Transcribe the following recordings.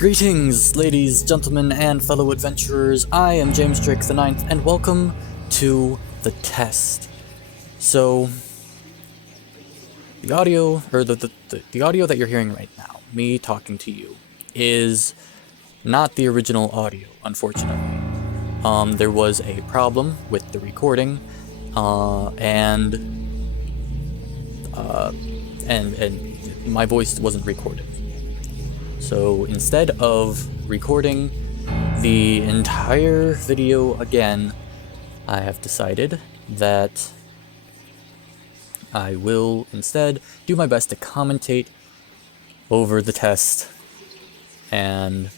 Greetings, ladies, gentlemen, and fellow adventurers. I am James Drake the Ninth, and welcome to the test. So, the audio, or the audio that you're hearing right now, me talking to you, is not the original audio, unfortunately. There was a problem with the recording, and my voice wasn't recorded. So instead of recording the entire video again, I have decided that I will instead do my best to commentate over the test and,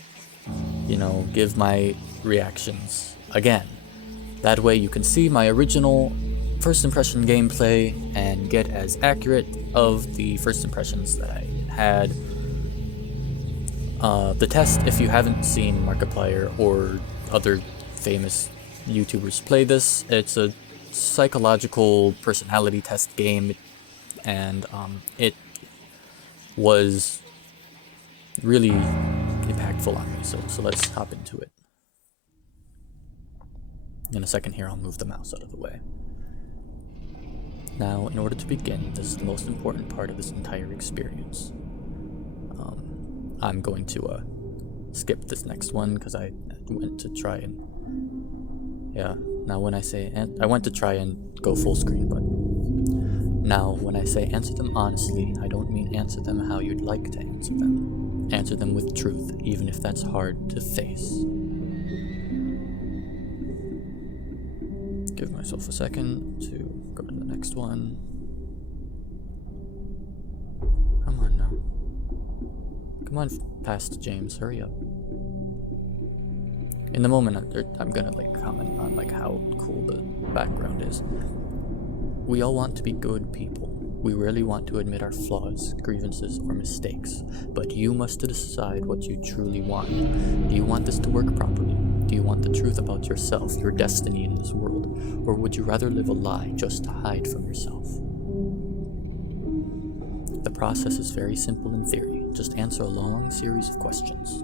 give my reactions again. That way you can see my original first impression gameplay and get as accurate of the first impressions that I had. The test, if you haven't seen Markiplier or other famous YouTubers play this, it's a psychological personality test game, and it was really impactful on me, so let's hop into it. In a second here, I'll move the mouse out of the way. Now, in order to begin, this is the most important part of this entire experience. I'm going to skip this next one because I went to try and now when I say I went to try and go full screen, but now when I say answer them honestly, I don't mean answer them how you'd like to answer them. Answer them with truth, even if that's hard to face. Give myself a second to go to the next one. Come on now. Come on, past James, hurry up. In the moment, I'm gonna comment on how cool the background is. We all want to be good people. We rarely want to admit our flaws, grievances, or mistakes. But you must decide what you truly want. Do you want this to work properly? Do you want the truth about yourself, your destiny in this world? Or would you rather live a lie just to hide from yourself? The process is very simple in theory. Just answer a long series of questions.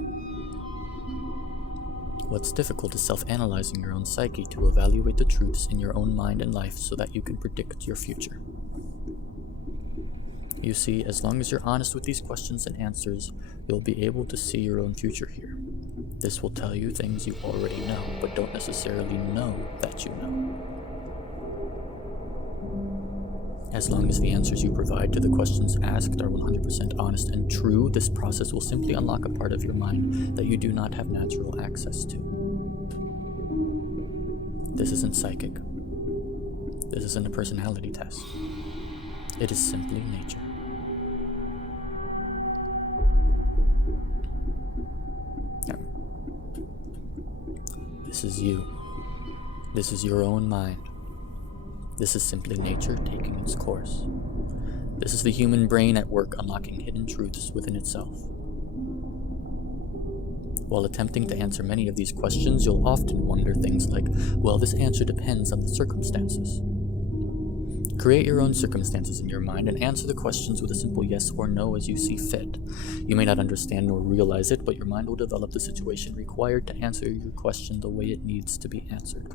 What's difficult is self-analyzing your own psyche to evaluate the truths in your own mind and life so that you can predict your future. You see, as long as you're honest with these questions and answers, you'll be able to see your own future here. This will tell you things you already know, but don't necessarily know that you know. As long as the answers you provide to the questions asked are 100% honest and true, this process will simply unlock a part of your mind that you do not have natural access to. This isn't psychic. This isn't a personality test. It is simply nature. This is you. This is your own mind. This is simply nature taking its course. This is the human brain at work unlocking hidden truths within itself. While attempting to answer many of these questions, you'll often wonder things like, well, this answer depends on the circumstances. Create your own circumstances in your mind and answer the questions with a simple yes or no as you see fit. You may not understand nor realize it, but your mind will develop the situation required to answer your question the way it needs to be answered.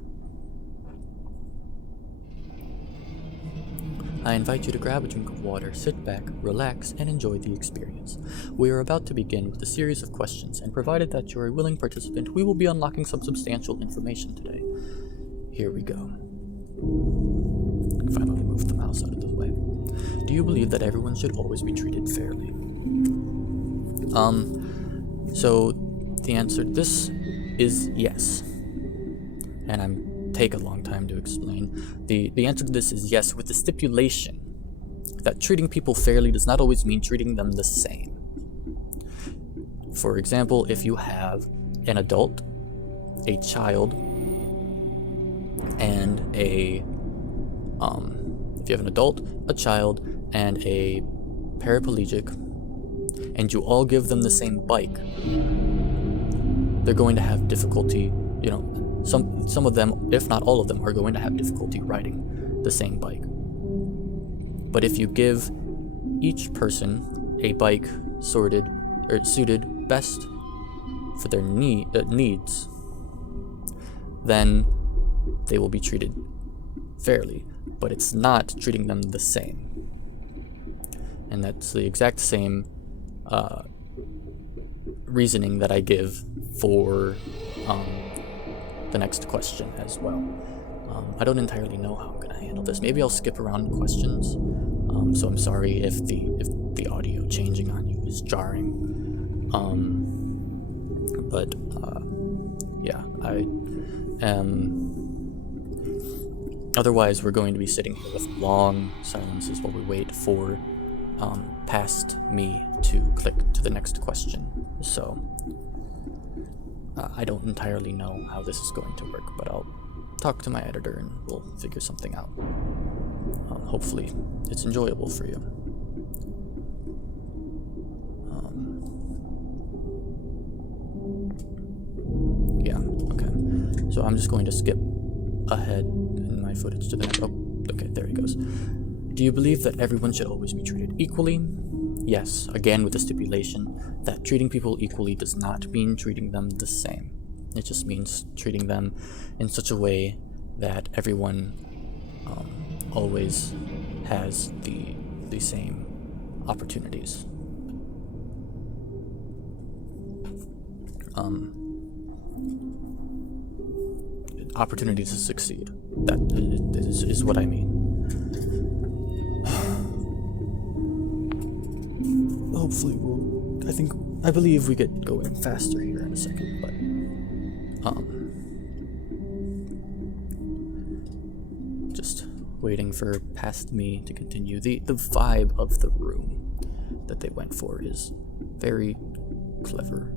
I invite you to grab a drink of water, sit back, relax, and enjoy the experience. We are about to begin with a series of questions, and provided that you're a willing participant, we will be unlocking some substantial information today. Here we go. Finally move the mouse out of the way. Do you believe that everyone should always be treated fairly? So the answer to this is yes. And take a long time to explain. The answer to this is yes, with the stipulation that treating people fairly does not always mean treating them the same. For example, if you have an adult, a child, and a paraplegic, and you all give them the same bike, they're going to have difficulty, some of them, if not all of them, are going to have difficulty riding the same bike. But if you give each person a bike suited best for their needs, then they will be treated fairly. But it's not treating them the same. And that's the exact same reasoning that I give for the next question as well. I don't entirely know how I'm going to handle this. Maybe I'll skip around questions. So I'm sorry if the audio changing on you is jarring. But yeah, I am. Otherwise, we're going to be sitting here with long silences while we wait for past me to click to the next question. So I don't entirely know how this is going to work, but I'll talk to my editor and we'll figure something out. Hopefully it's enjoyable for you. Yeah, okay. So I'm just going to skip ahead in my footage to the next. Oh, okay, there he goes. Do you believe that everyone should always be treated equally? Yes, again with the stipulation that treating people equally does not mean treating them the same. It just means treating them in such a way that everyone always has the same opportunities. Opportunities to succeed. That is what I mean. Hopefully I believe we get going faster here in a second, but just waiting for past me to continue. The vibe of the room that they went for is very clever.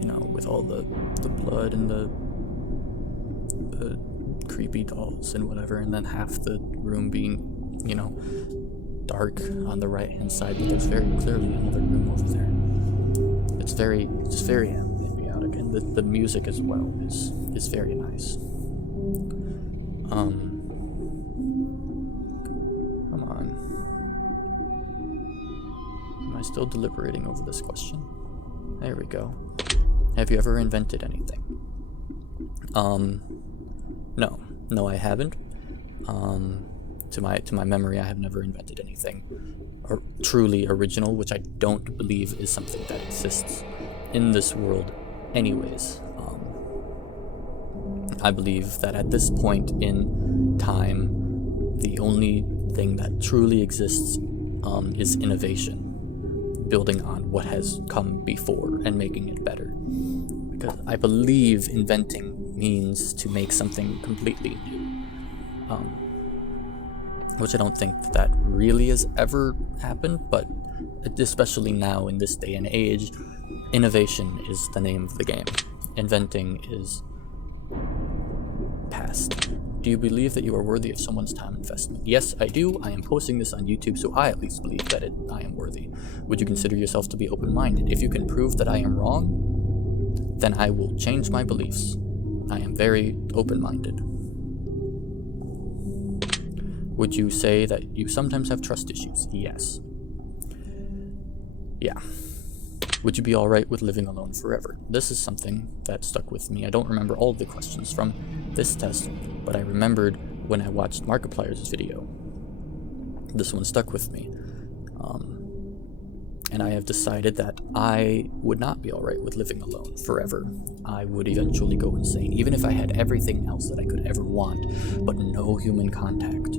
You know, with all the blood and the creepy dolls and whatever, and then half the room being, you know, dark on the right hand side, but there's very clearly another room over there. It's very ambiotic, and the music as well is very nice. Come on. Am I still deliberating over this question? There we go. Have you ever invented anything? No, I haven't. To my memory, I have never invented anything truly original, which I don't believe is something that exists in this world anyways. I believe that at this point in time, the only thing that truly exists is innovation, building on what has come before and making it better. Because I believe inventing means to make something completely new. Which I don't think that really has ever happened, but especially now in this day and age, innovation is the name of the game. Inventing is past. Do you believe that you are worthy of someone's time investment? Yes, I do. I am posting this on YouTube, so I at least believe that I am worthy. Would you consider yourself to be open-minded? If you can prove that I am wrong, then I will change my beliefs. I am very open-minded. Would you say that you sometimes have trust issues? Yes. Yeah. Would you be alright with living alone forever? This is something that stuck with me. I don't remember all of the questions from this test, but I remembered when I watched Markiplier's video. This one stuck with me. And I have decided that I would not be alright with living alone forever. I would eventually go insane, even if I had everything else that I could ever want, but no human contact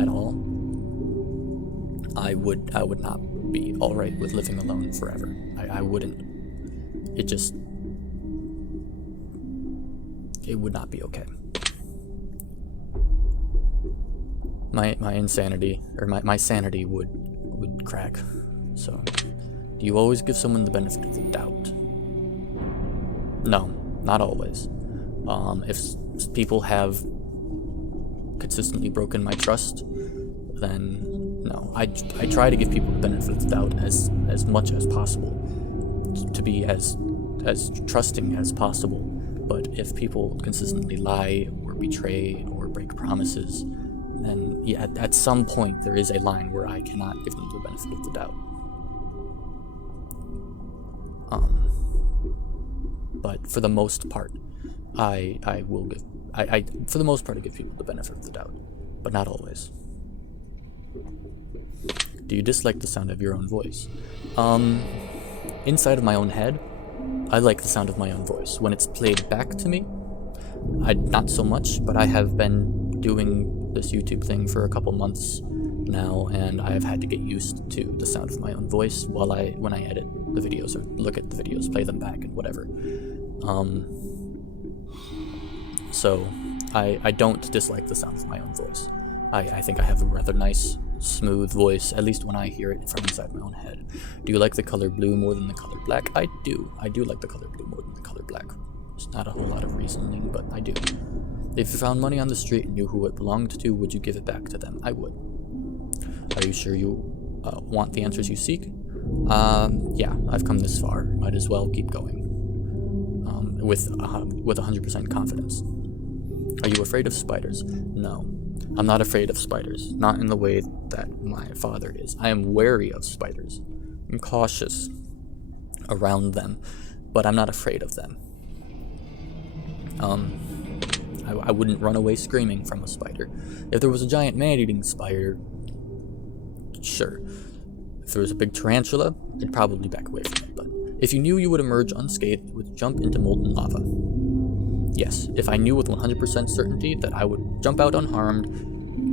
at all. I would not be alright with living alone forever. I wouldn't. It would not be okay. My insanity, or my sanity would crack. So, do you always give someone the benefit of the doubt? No, not always. If people have consistently broken my trust, then no. I try to give people the benefit of the doubt as much as possible, to be as trusting as possible. But if people consistently lie or betray or break promises, then yeah, at some point there is a line where I cannot give them the benefit of the doubt. But for the most part, I for the most part I give people the benefit of the doubt, but not always. Do you dislike the sound of your own voice? Inside of my own head, I like the sound of my own voice. When it's played back to me, not so much, but I have been doing this YouTube thing for a couple months now, and I have had to get used to the sound of my own voice when I edit the videos or look at the videos, play them back and whatever. So I don't dislike the sound of my own voice. I think I have a rather nice, smooth voice, at least when I hear it from inside my own head. Do you like the color blue more than the color black? I do like the color blue more than the color black. There's not a whole lot of reasoning, but I do. If you found money on the street and knew who it belonged to, would you give it back to them? I would. Are you sure you want the answers you seek? Yeah, I've come this far. Might as well keep going. With 100% confidence. Are you afraid of spiders? No. I'm not afraid of spiders. Not in the way that my father is. I am wary of spiders. I'm cautious around them, but I'm not afraid of them. I wouldn't run away screaming from a spider. If there was a giant man-eating spider, sure. If there was a big tarantula, I'd probably back away from it. But if you knew you would emerge unscathed, would you jump into molten lava? Yes. If I knew with 100% certainty that I would jump out unharmed,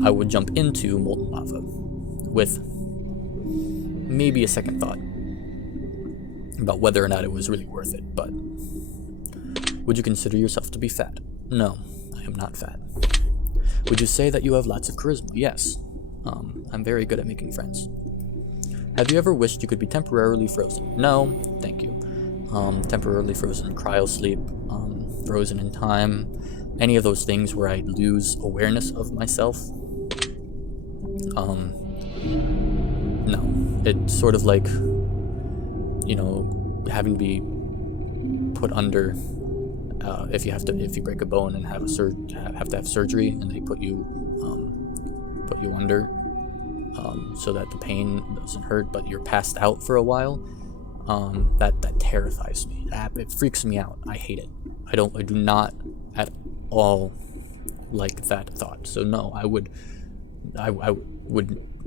I would jump into molten lava. With maybe a second thought about whether or not it was really worth it. But would you consider yourself to be fat? No, I am not fat. Would you say that you have lots of charisma? Yes. I'm very good at making friends. Have you ever wished you could be temporarily frozen? No, thank you. Temporarily frozen in cryosleep, frozen in time, any of those things where I lose awareness of myself. No. It's sort of like, having to be put under, if you break a bone and have to have surgery, and they put you under, so that the pain doesn't hurt, but you're passed out for a while. That terrifies me. It freaks me out. I hate it. I do not at all like that thought. So no, I would,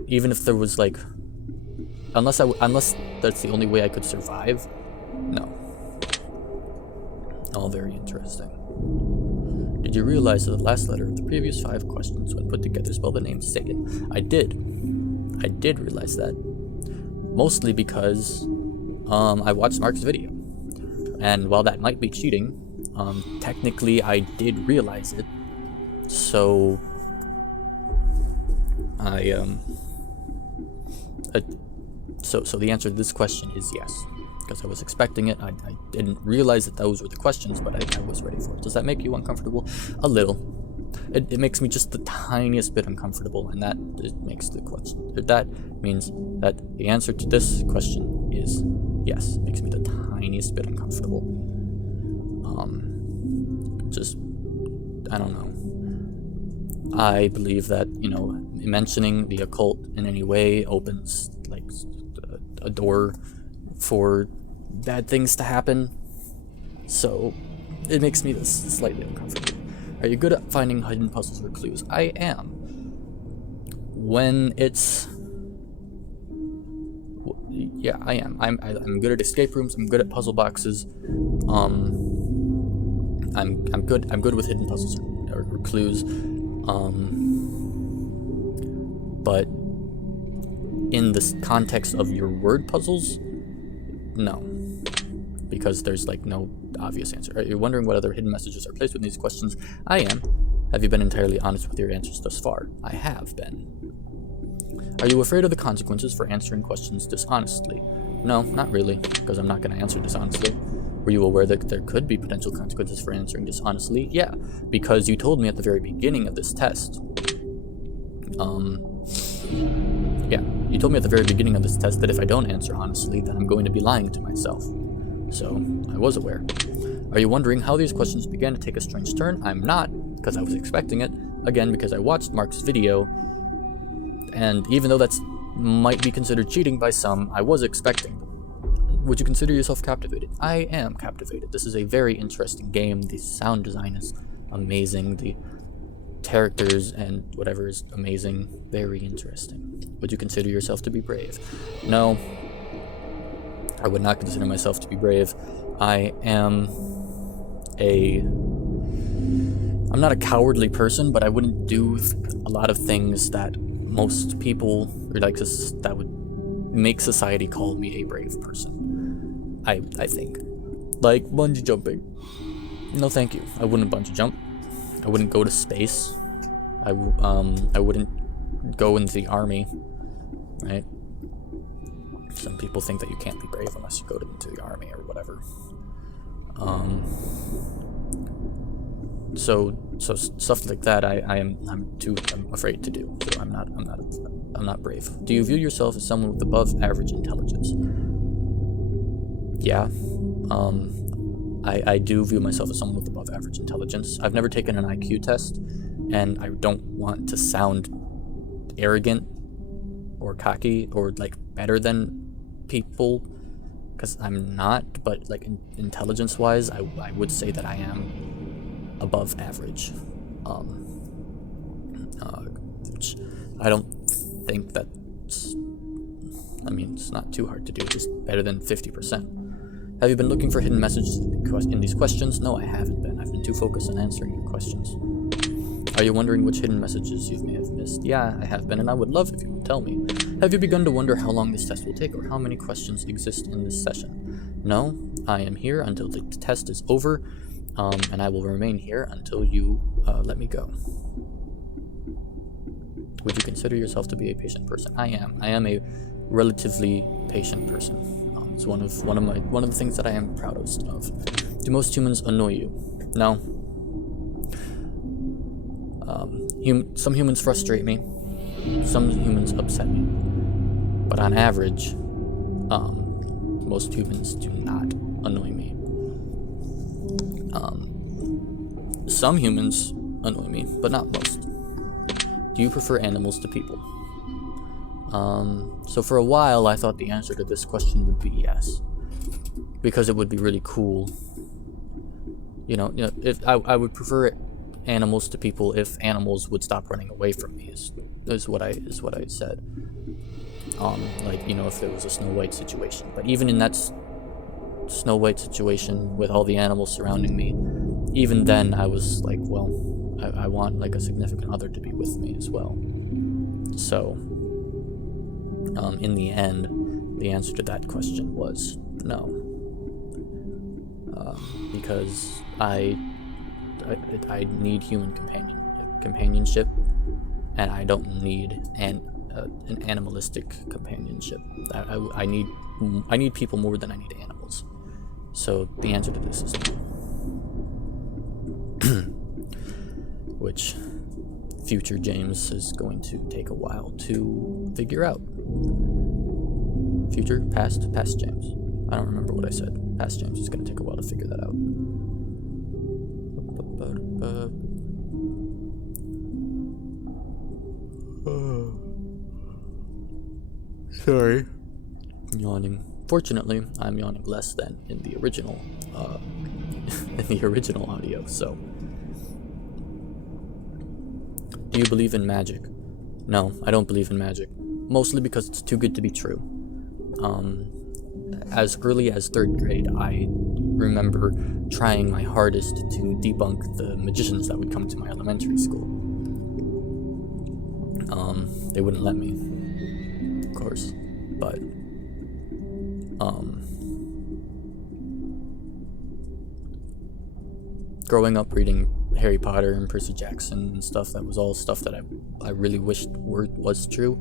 even if there was like, unless that's the only way I could survive. No. All very interesting. Did you realize that the last letter of the previous 5 questions, when put together, spell the name Satan? I did realize that. Mostly because I watched Mark's video. And while that might be cheating, technically I did realize it. So so the answer to this question is yes. Because I was expecting it. I didn't realize that those were the questions, but I was ready for it. Does that make you uncomfortable? A little. It makes me just the tiniest bit uncomfortable, and that makes the question. That means that the answer to this question is yes. It makes me the tiniest bit uncomfortable. I don't know. I believe that, mentioning the occult in any way opens like a door for bad things to happen, so it makes me slightly uncomfortable. Are you good at finding hidden puzzles or clues? I am. When it's... Yeah, I am. I'm good at escape rooms. I'm good at puzzle boxes. I'm good with hidden puzzles or clues. But in the context of your word puzzles, no. Because there's like no obvious answer. Are you wondering what other hidden messages are placed within these questions? I am. Have you been entirely honest with your answers thus far? I have been. Are you afraid of the consequences for answering questions dishonestly? No, not really, because I'm not going to answer dishonestly. Were you aware that there could be potential consequences for answering dishonestly? Yeah, because you told me at the very beginning of this test. Yeah, you told me at the very beginning of this test that if I don't answer honestly, then I'm going to be lying to myself. So, I was aware. Are you wondering how these questions began to take a strange turn? I'm not, because I was expecting it. Again, because I watched Mark's video, and even though that's might be considered cheating by some, I was expecting Would you consider yourself captivated? I am captivated. This is a very interesting game. The sound design is amazing. The characters and whatever is amazing. Very interesting. Would you consider yourself to be brave? No. I would not consider myself to be brave. I'm not a cowardly person, but I wouldn't do a lot of things that most people, or like that would make society call me a brave person. I think. Like bungee jumping. No thank you. I wouldn't bungee jump. I wouldn't go to space. I wouldn't go into the army, right? Some people think that you can't be brave unless you go into the army or whatever. So stuff like that I'm afraid to do. So I'm not brave. Do you view yourself as someone with above average intelligence? Yeah. I do view myself as someone with above average intelligence. I've never taken an IQ test, and I don't want to sound arrogant or cocky or like better than people, because I'm not, but like intelligence wise I would say that I am above average, which I don't think that's, I mean, it's not too hard to do, just better than 50%. Have you been looking for hidden messages in these questions? No, I haven't been. I've been too focused on answering your questions. Are you wondering which hidden messages you may have missed? Yeah, I have been, and I would love if you would tell me. Have you begun to wonder how long this test will take, or how many questions exist in this session? No, I am here until the test is over, and I will remain here until you let me go. Would you consider yourself to be a patient person? I am. I am a relatively patient person. It's one of the things that I am proudest of. Do most humans annoy you? No. Some humans frustrate me. Some humans upset me. But on average, most humans do not annoy me. Some humans annoy me, but not most. Do you prefer animals to people? So for a while, I thought the answer to this question would be yes, because it would be really cool. You know, if I would prefer animals to people if animals would stop running away from me. Is what I said. Like, you know, if there was a Snow White situation, but even in that Snow White situation with all the animals surrounding me, even then I was like, well, I want like a significant other to be with me as well. So, in the end, the answer to that question was no, because I need human companionship, and I don't need an animalistic companionship. I need people more than I need animals. So the answer to this is no. Which future James is going to take a while to figure out. Future, past James. I don't remember what I said. Past James is going to take a while to figure that out. Sorry. Yawning. Fortunately, I'm yawning less than in the original audio, so. Do you believe in magic? No, I don't believe in magic. Mostly because it's too good to be true. As early as 3rd grade, I remember trying my hardest to debunk the magicians that would come to my elementary school. They wouldn't let me, of course, but, growing up reading Harry Potter and Percy Jackson and stuff, that was all stuff that I really wished was true,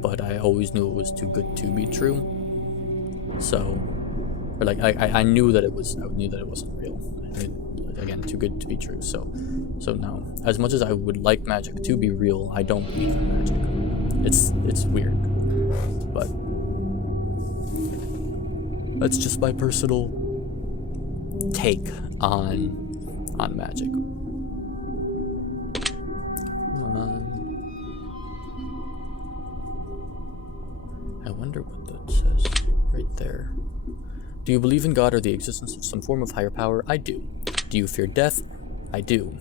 but I always knew it was too good to be true. So, or like I knew that it wasn't real. Again, too good to be true. So no. As much as I would like magic to be real, I don't believe in magic. It's weird, but that's just my personal take on magic. I wonder what that says right there. Do you believe in God or the existence of some form of higher power? I do. Do you fear death? I do.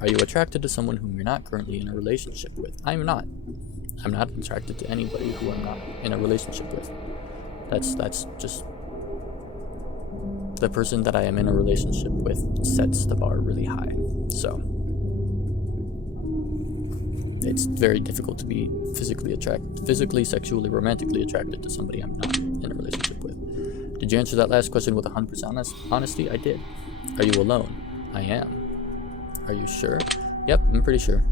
Are you attracted to someone whom you're not currently in a relationship with? I'm not. I'm not attracted to anybody who I'm not in a relationship with. That's just the person that I am in a relationship with sets the bar really high. So it's very difficult to be physically, sexually, romantically attracted to somebody I'm not in a relationship with. Did you answer that last question with 100% honesty? I did. Are you alone? I am. Are you sure? Yep, I'm pretty sure.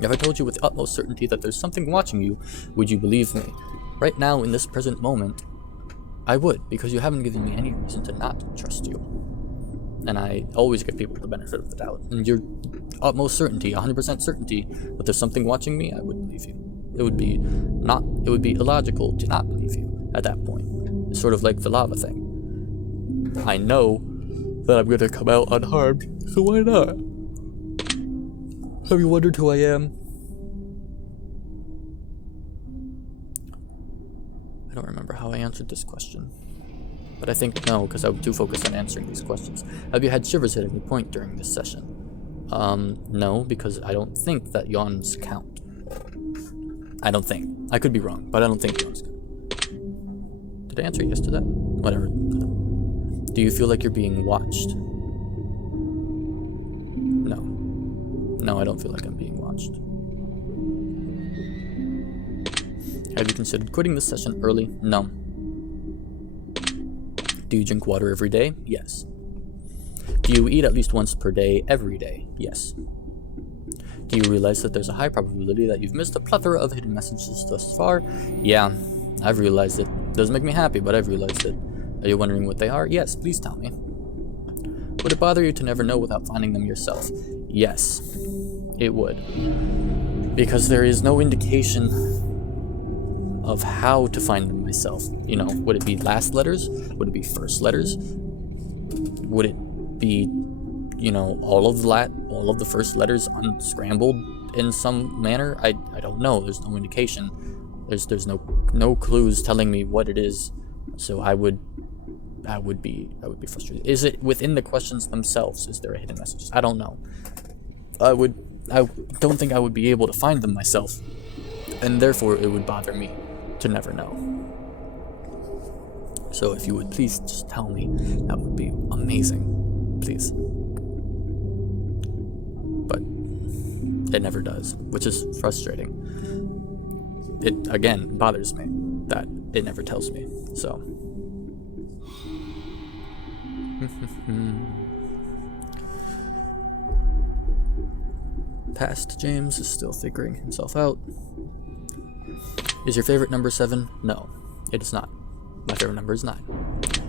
If I told you with utmost certainty that there's something watching you, would you believe me? Right now, in this present moment, I would, because you haven't given me any reason to not trust you. And I always give people the benefit of the doubt. And your utmost certainty, 100% certainty, that there's something watching me, I would believe you. It would be illogical to not believe you at that point. It's sort of like the lava thing. I know that I'm gonna come out unharmed, so why not? Have you wondered who I am? I don't remember how I answered this question. But I think no, because I'm too focused on answering these questions. Have you had shivers at any point during this session? No, because I don't think that yawns count. I don't think. I could be wrong, but I don't think yawns count. Did I answer yes to that? Whatever. Do you feel like you're being watched? No. No, I don't feel like I'm being watched. Have you considered quitting this session early? No. Do you drink water every day? Yes. Do you eat at least once per day, every day? Yes. Do you realize that there's a high probability that you've missed a plethora of hidden messages thus far? Yeah, I've realized it. Doesn't make me happy, but I've realized it. Are you wondering what they are? Yes, please tell me. Would it bother you to never know without finding them yourself? Yes, it would. Because there is no indication of how to find them myself. You know, would it be last letters? Would it be first letters? Would it be, you know, all of the first letters unscrambled in some manner? I don't know. There's no indication. There's no clues telling me what it is. So I would be frustrated. Is it within the questions themselves? Is there a hidden message? I don't know. I don't think I would be able to find them myself, and therefore it would bother me to never know. So if you would please just tell me, that would be amazing. Please. But it never does, which is frustrating. It, again, bothers me that it never tells me, so. Past James is still figuring himself out. Is your favorite number 7? No, it is not. My favorite number is 9.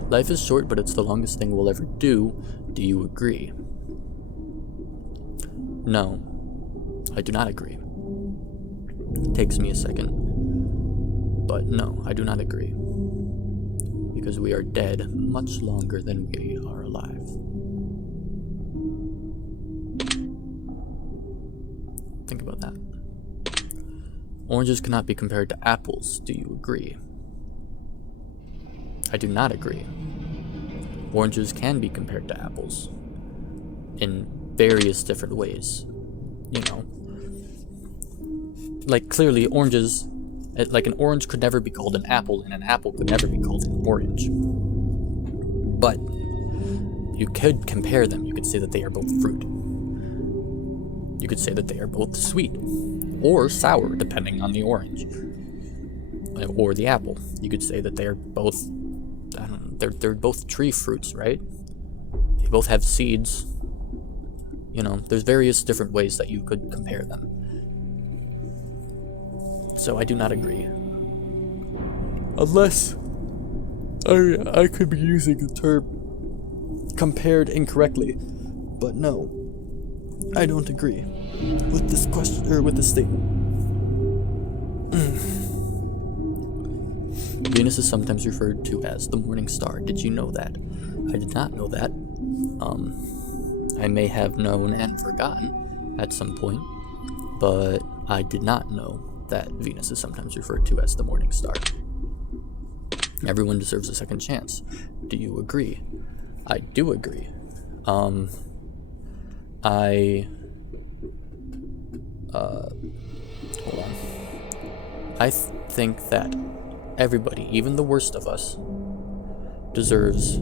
Life is short, but it's the longest thing we'll ever do. Do you agree? No, I do not agree. It takes me a second, but no, I do not agree. Because we are dead much longer than we are alive. Think about that. Oranges cannot be compared to apples. Do you agree? I do not agree. Oranges can be compared to apples in various different ways. You know, like clearly oranges, like an orange could never be called an apple, and an apple could never be called an orange. But you could compare them. You could say that they are both fruit. You could say that they are both sweet or sour, depending on the orange or the apple. You could say that they are both, I don't know, they're both tree fruits, right? They both have seeds. You know, there's various different ways that you could compare them. So I do not agree. Unless I could be using the term compared incorrectly. But no, I don't agree with this question, or with this statement. Venus is sometimes referred to as the morning star. Did you know that? I did not know that. I may have known and forgotten at some point, but I did not know that Venus is sometimes referred to as the morning star. Everyone deserves a second chance. Do you agree? I do agree. Hold on. I think that everybody, even the worst of us, deserves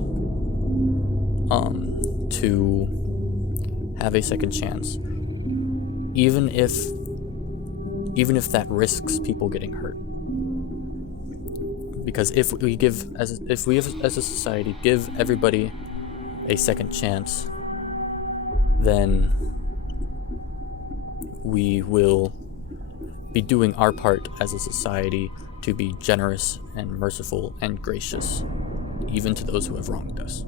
to have a second chance, even if that risks people getting hurt. Because if we as a society give everybody a second chance, then we will be doing our part as a society to be generous and merciful and gracious, even to those who have wronged us.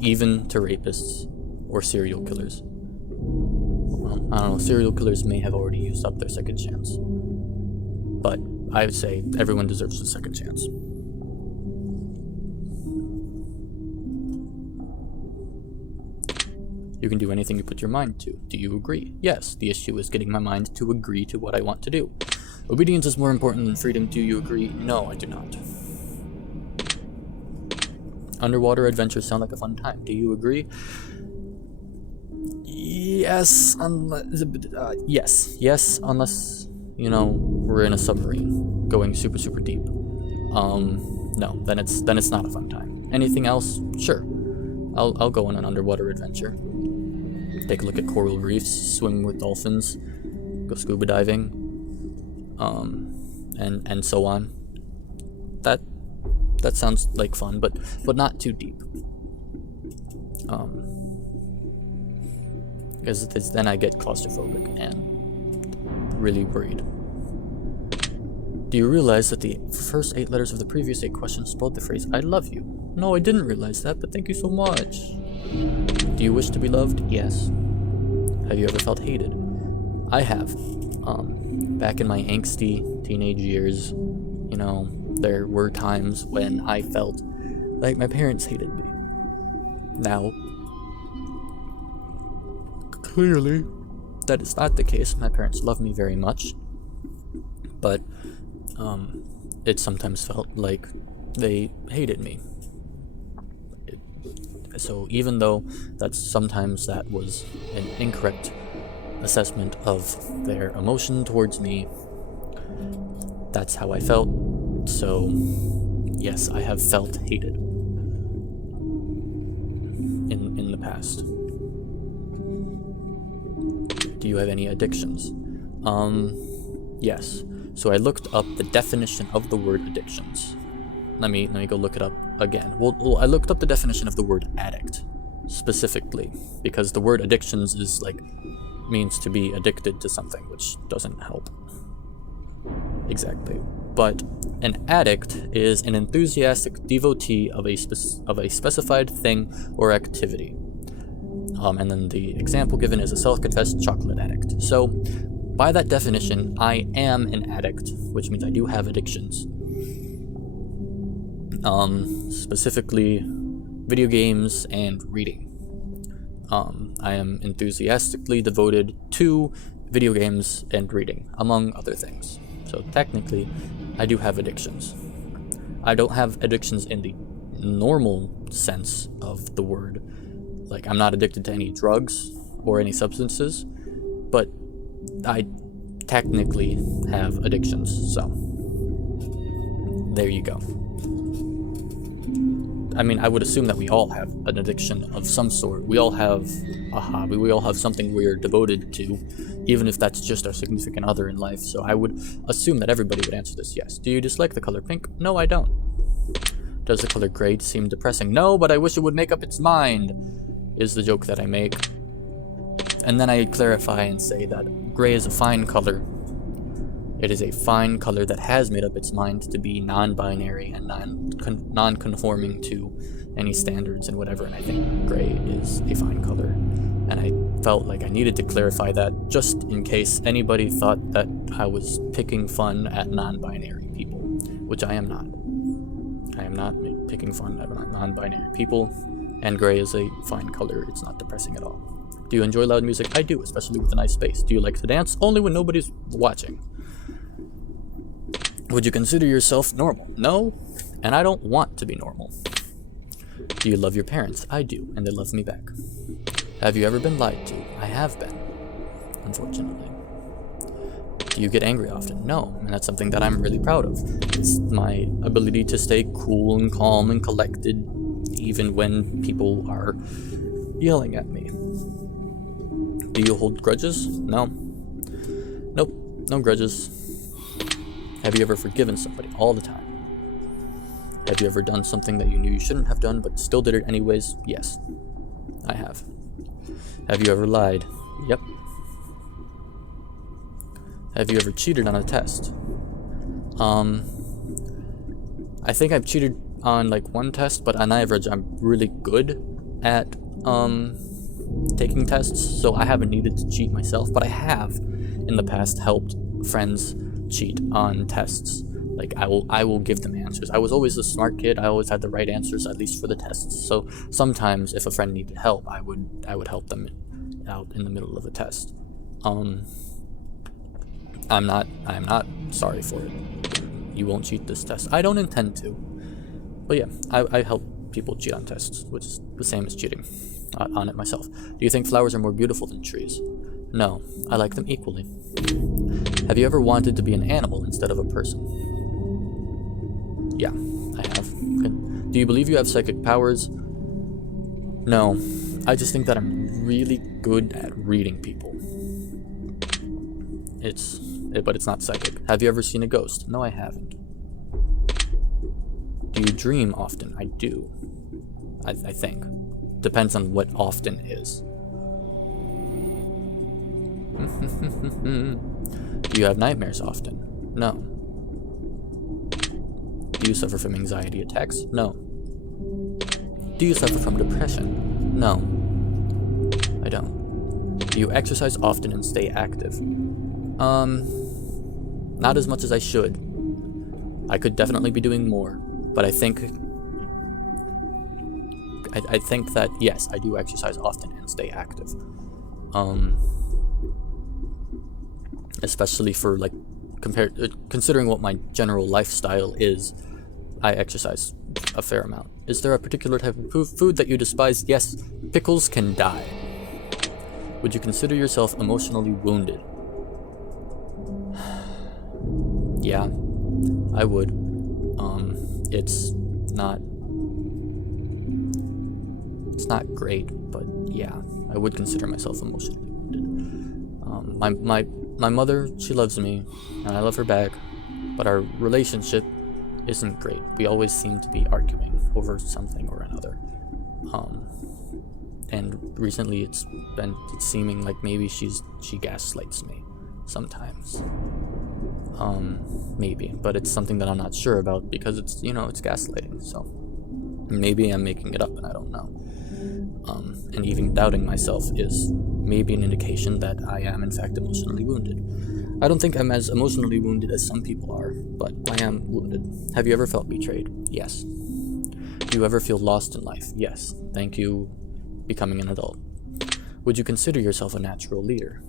Even to rapists or serial killers. Well, I don't know, serial killers may have already used up their second chance. But I would say everyone deserves a second chance. You can do anything you put your mind to. Do you agree? Yes, the issue is getting my mind to agree to what I want to do. Obedience is more important than freedom. Do you agree? No, I do not. Underwater adventures sound like a fun time. Do you agree? Yes, yes, unless, we're in a submarine going super, super deep. No, then it's not a fun time. Anything else? Sure. I'll go on an underwater adventure. Take a look at coral reefs, swim with dolphins, go scuba diving, and so on. That sounds like fun, but not too deep. Because then I get claustrophobic and really worried. Do you realize that the first 8 letters of the previous 8 questions spelled the phrase "I love you"? No, I didn't realize that, but thank you so much. Do you wish to be loved? Yes. Have you ever felt hated? I have. Back in my angsty teenage years, there were times when I felt like my parents hated me. Now, clearly, that is not the case. My parents love me very much, but it sometimes felt like they hated me. So even though sometimes that was an incorrect assessment of their emotion towards me, that's how I felt. So yes, I have felt hated in the past. Do you have any addictions? Yes. So I looked up the definition of the word addictions. Let me go look it up again. Well, I looked up the definition of the word addict specifically because the word addictions is means to be addicted to something, which doesn't help exactly. But an addict is an enthusiastic devotee of a specified thing or activity. And then the example given is a self-confessed chocolate addict. So by that definition, I am an addict, which means I do have addictions. Specifically video games and reading. I am enthusiastically devoted to video games and reading, among other things. So technically, I do have addictions. I don't have addictions in the normal sense of the word. I'm not addicted to any drugs or any substances, but I technically have addictions, so there you go. I mean, I would assume that we all have an addiction of some sort. We all have a hobby. We all have something we're devoted to, even if that's just our significant other in life. So I would assume that everybody would answer this yes. Do you dislike the color pink? No, I don't. Does the color gray seem depressing? No, but I wish it would make up its mind, is the joke that I make. And then I clarify and say that gray is a fine color. It is a fine color that has made up its mind to be non-binary and non-conforming to any standards and whatever, and I think gray is a fine color. And I felt like I needed to clarify that just in case anybody thought that I was picking fun at non-binary people, which I am not. I am not picking fun at non-binary people, and gray is a fine color. It's not depressing at all. Do you enjoy loud music? I do, especially with a nice bass. Do you like to dance? Only when nobody's watching. Would you consider yourself normal? No, and I don't want to be normal. Do you love your parents? I do, and they love me back. Have you ever been lied to? I have been, unfortunately. Do you get angry often? No, and that's something that I'm really proud of. It's my ability to stay cool and calm and collected even when people are yelling at me. Do you hold grudges? No. Nope, no grudges. Have you ever forgiven somebody? All the time. Have you ever done something that you knew you shouldn't have done but still did it anyways? Yes, I have. Have you ever lied? Yep. Have you ever cheated on a test? I think I've cheated on like one test, but on average I'm really good at taking tests, so I haven't needed to cheat myself, but I have in the past helped friends cheat on tests. Like I will give them answers. I was always a smart kid. I always had the right answers, at least for the tests. So sometimes if a friend needed help, I would help them out in the middle of a test. I'm not sorry for it. You won't cheat this test. I don't intend to. But yeah, I help people cheat on tests, which is the same as cheating on it myself. Do you think flowers are more beautiful than trees? No, I like them equally. Have you ever wanted to be an animal instead of a person? Yeah, I have. Do you believe you have psychic powers? No, I just think that I'm really good at reading people. But it's not psychic. Have you ever seen a ghost? No, I haven't. Do you dream often? I do. I think. Depends on what often is. Do you have nightmares often? No. Do you suffer from anxiety attacks? No. Do you suffer from depression? No. I don't. Do you exercise often and stay active? Not as much as I should. I could definitely be doing more, but I think that yes, I do exercise often and stay active. Especially for like considering what my general lifestyle is, I exercise a fair amount. Is there a particular type of food that you despise? Yes, pickles can die. Would you consider yourself emotionally wounded? Yeah, I would. It's not great, but yeah, I would consider myself emotionally wounded. My mother, she loves me, and I love her back, but our relationship isn't great. We always seem to be arguing over something or another. And recently it's seeming like maybe she gaslights me sometimes. Maybe, but it's something that I'm not sure about because it's gaslighting, so maybe I'm making it up and I don't know. And even doubting myself is maybe an indication that I am in fact emotionally wounded. I don't think I'm as emotionally wounded as some people are, but I am wounded. Have you ever felt betrayed? Yes. Do you ever feel lost in life? Yes. Thank you, becoming an adult. Would you consider yourself a natural leader?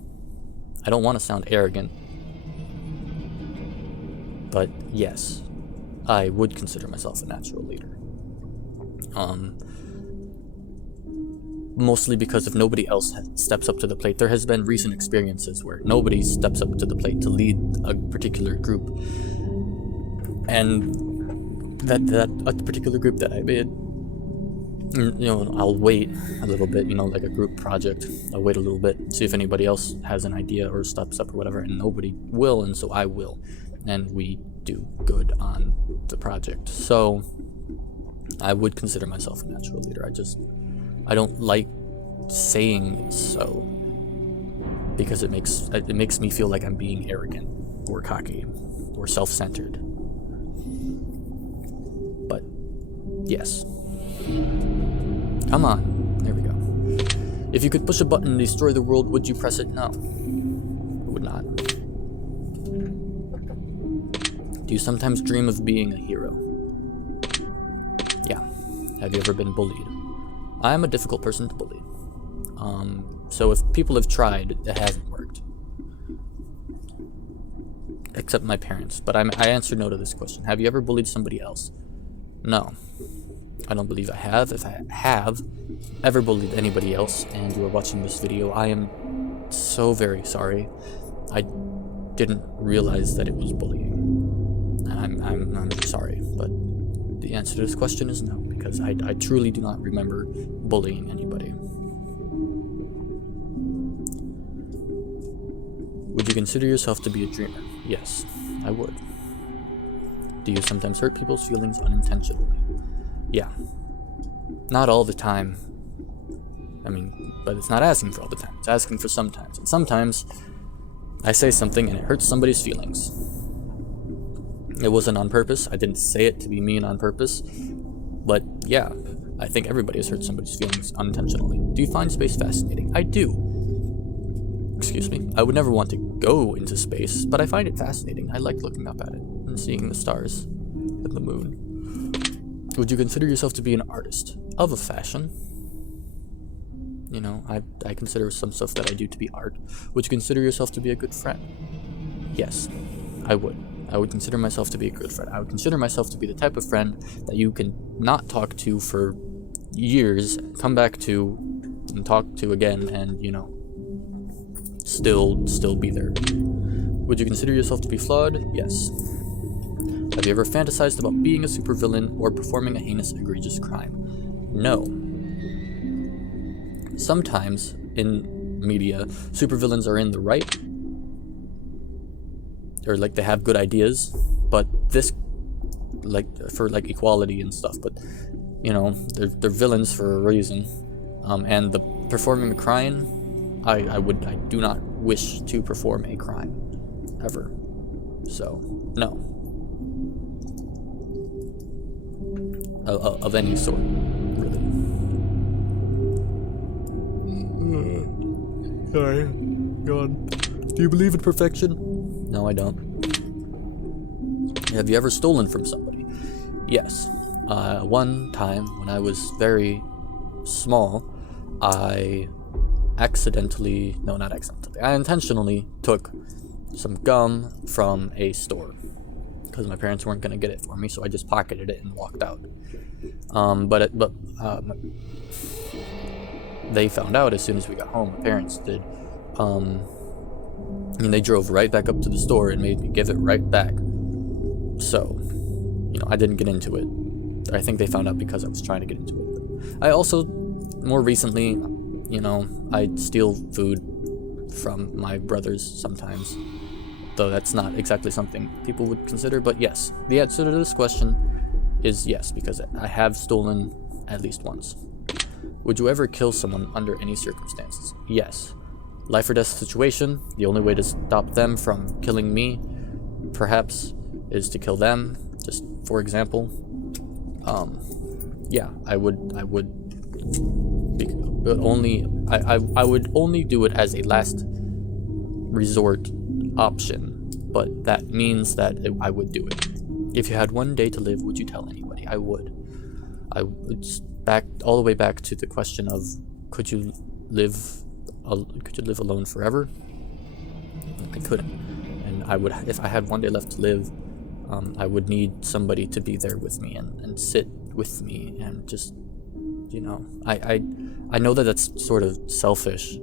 I don't want to sound arrogant, but yes, I would consider myself a natural leader. Mostly because if nobody else steps up to the plate, there has been recent experiences where nobody steps up to the plate to lead a particular group, and that a particular group that I made, I'll wait a little bit, like a group project. I'll wait a little bit, see if anybody else has an idea or steps up or whatever, and nobody will, and so I will, and we do good on the project. So I would consider myself a natural leader. I don't like saying so because it makes me feel like I'm being arrogant or cocky or self-centered. But yes. Come on. There we go. If you could push a button and destroy the world, would you press it? No. I would not. Do you sometimes dream of being a hero? Yeah. Have you ever been bullied? I am a difficult person to bully. So if people have tried, it hasn't worked. Except my parents. But I answered no to this question. Have you ever bullied somebody else? No. I don't believe I have. If I have ever bullied anybody else and you are watching this video, I am so very sorry. I didn't realize that it was bullying. I'm sorry, but the answer to this question is no, because I truly do not remember bullying anybody. Would you consider yourself to be a dreamer? Yes, I would. Do you sometimes hurt people's feelings unintentionally? Yeah. Not all the time. I mean, but it's not asking for all the time. It's asking for sometimes. And sometimes I say something and it hurts somebody's feelings. It wasn't on purpose. I didn't say it to be mean on purpose. But yeah, I think everybody has hurt somebody's feelings unintentionally. Do you find space fascinating? I do. Excuse me. I would never want to go into space, but I find it fascinating. I like looking up at it and seeing the stars and the moon. Would you consider yourself to be an artist? Of a fashion. You know, I consider some stuff that I do to be art. Would you consider yourself to be a good friend? Yes, I would. I would consider myself to be a good friend. I would consider myself to be the type of friend that you can not talk to for years, come back to, and talk to again, and, you know, still be there. Would you consider yourself to be flawed? Yes. Have you ever fantasized about being a supervillain or performing a heinous, egregious crime? No. Sometimes in media, supervillains are in the right, or like they have good ideas, but this, like for like equality and stuff, but you know, they're villains for a reason. And the performing a crime, I do not wish to perform a crime ever. So no. Of any sort, really. Sorry. Go on. Do you believe in perfection? No, I don't. Have you ever stolen from somebody? Yes. One time, when I was very small, I intentionally took some gum from a store. Because my parents weren't going to get it for me, so I just pocketed it and walked out. They found out as soon as we got home. My parents did. And they drove right back up to the store and made me give it right back. So, you know, I didn't get into it. I think they found out because I was trying to get into it. I also, more recently, you know, I steal food from my brothers sometimes. Though that's not exactly something people would consider, but yes. The answer to this question is yes, because I have stolen at least once. Would you ever kill someone under any circumstances? Yes. Life or death situation, the only way to stop them from killing me, perhaps, is to kill them, just for example. Yeah, I would only do it as a last resort option, but that means that I would do it. If you had one day to live, would you tell anybody? I would. Back all the way back to the question of could you live alone forever? I couldn't, and I would, if I had one day left to live, I would need somebody to be there with me and sit with me and just, you know, I know that that's sort of selfish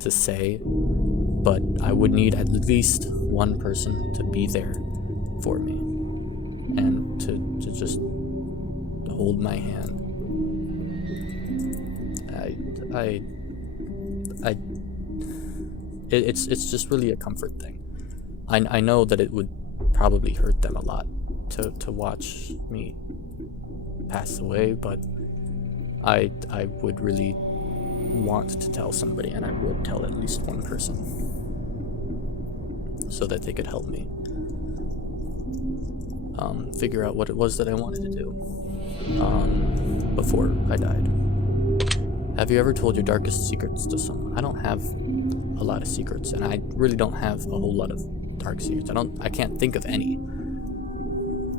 to say, but I would need at least one person to be there for me and to just hold my hand. It's just really a comfort thing. I know that it would probably hurt them a lot to watch me pass away, but I would really want to tell somebody, and I would tell at least one person so that they could help me figure out what it was that I wanted to do before I died. Have you ever told your darkest secrets to someone? I don't have a lot of secrets, and I really don't have a whole lot of dark secrets. I can't think of any,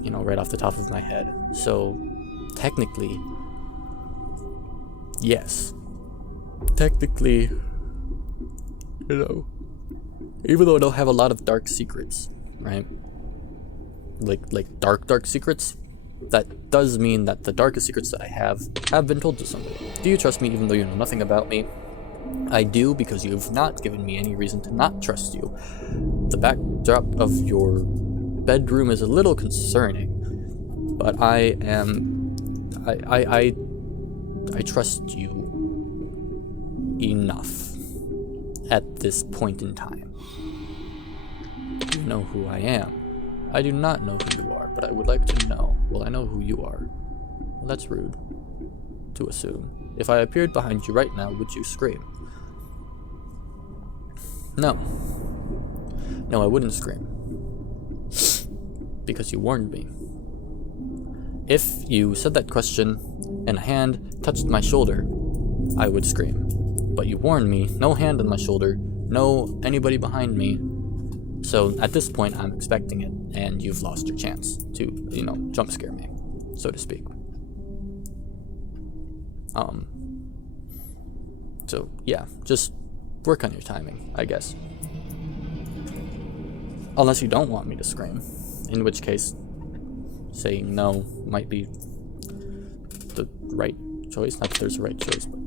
you know, right off the top of my head. So technically, yes. technically, even though I don't have a lot of dark secrets, right? Like dark secrets, that does mean that the darkest secrets that I have been told to somebody. Do you trust me even though you know nothing about me? I do, because you've not given me any reason to not trust you. The backdrop of your bedroom is a little concerning, but I trust you enough at this point in time. You know who I am. I do not know who you are, but I would like to know. Well, I know who you are. Well, that's rude to assume. If I appeared behind you right now, would you scream? No. No, I wouldn't scream. Because you warned me. If you said that question and a hand touched my shoulder, I would scream. But you warned me, no hand on my shoulder, no anybody behind me. So at this point, I'm expecting it, and you've lost your chance to, jump scare me, so to speak. So yeah, just work on your timing, I guess. Unless you don't want me to scream, in which case saying no might be the right choice. Not that there's a right choice, but